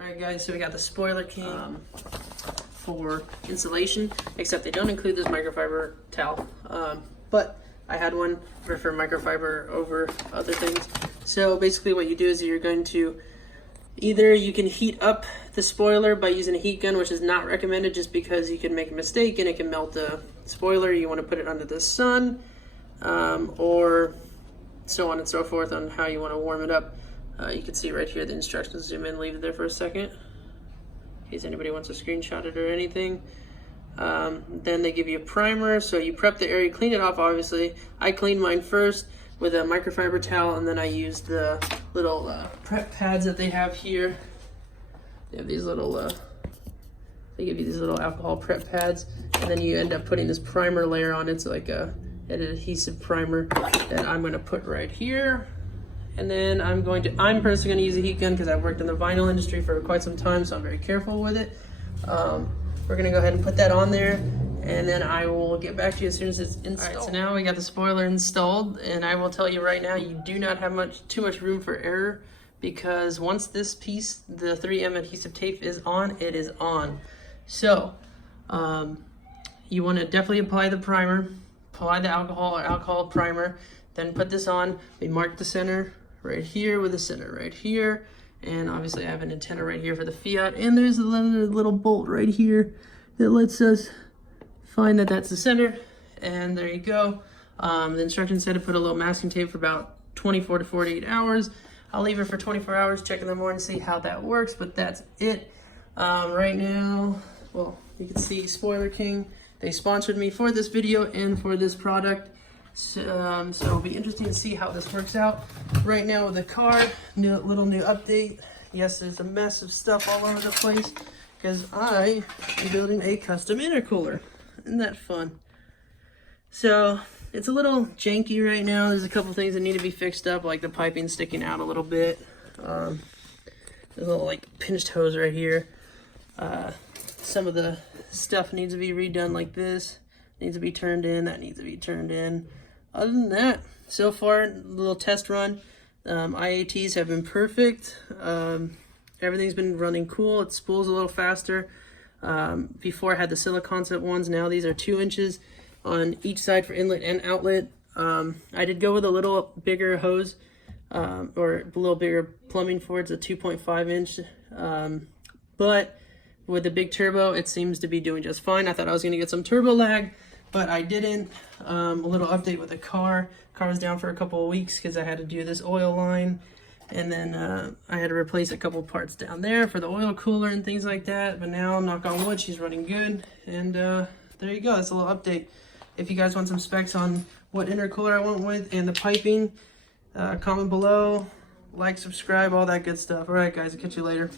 Alright guys, so we got the spoilerking for insulation, except they don't include this microfiber towel. But I had one for microfiber over other things. So basically what you do is you're going to, either you can heat up the spoiler by using a heat gun, which is not recommended just because you can make a mistake and it can melt the spoiler. You want to put it under the sun, or so on and so forth on how you want to warm it up. You can see right here the instructions. Zoom in, leave it there for a second in case anybody wants to screenshot it or anything. Then they give you a primer, so you prep the area, clean it off obviously. I cleaned mine first with a microfiber towel, and then I used the little prep pads that they have here. They have these little, they give you these little alcohol prep pads, and then you end up putting this primer layer on. It's like an adhesive primer that I'm gonna put right here. And then I'm personally gonna use a heat gun because I've worked in the vinyl industry for quite some time, so I'm very careful with it. We're gonna go ahead and put that on there, and then I will get back to you as soon as it's installed. All right, so now we got the spoiler installed, and I will tell you right now, you do not have too much room for error, because once this piece, the 3M adhesive tape is on, it is on. So, you wanna definitely apply the primer, apply the alcohol or alcohol primer, then put this on. We mark the center right here with the center right here. And obviously I have an antenna right here for the Fiat, and there's a little bolt right here that lets us find that that's the center. And there you go. The instructions said to put a little masking tape for about 24 to 48 hours. I'll leave it for 24 hours, check in the morning, see how that works, but that's it. Right now, well, you can see Spoilerking. They sponsored me for this video and for this product. So it'll be interesting to see how this works out. Right now with the car, little new update. Yes, there's a mess of stuff all over the place because I am building a custom intercooler. Isn't that fun? So it's a little janky right now. There's a couple things that need to be fixed up, like the piping sticking out a little bit. There's a little like pinched hose right here. Some of the stuff needs to be redone, like this. Needs to be turned in, that needs to be turned in. Other than that, so far, a little test run. IATs have been perfect. Everything's been running cool. It spools a little faster. Before I had the Siliconset ones. Now these are 2 inches on each side for inlet and outlet. I did go with a little bigger hose, or a little bigger plumbing for it. It's a 2.5 inch. But with the big turbo, it seems to be doing just fine. I thought I was going to get some turbo lag, but I didn't. A little update with the car. Car was down for a couple of weeks because I had to do this oil line, and then I had to replace a couple parts down there for the oil cooler and things like that. But now, knock on wood, she's running good, and there you go. That's a little update. If you guys want some specs on what intercooler I went with and the piping, comment below, like, subscribe, all that good stuff. All right, guys, I'll catch you later.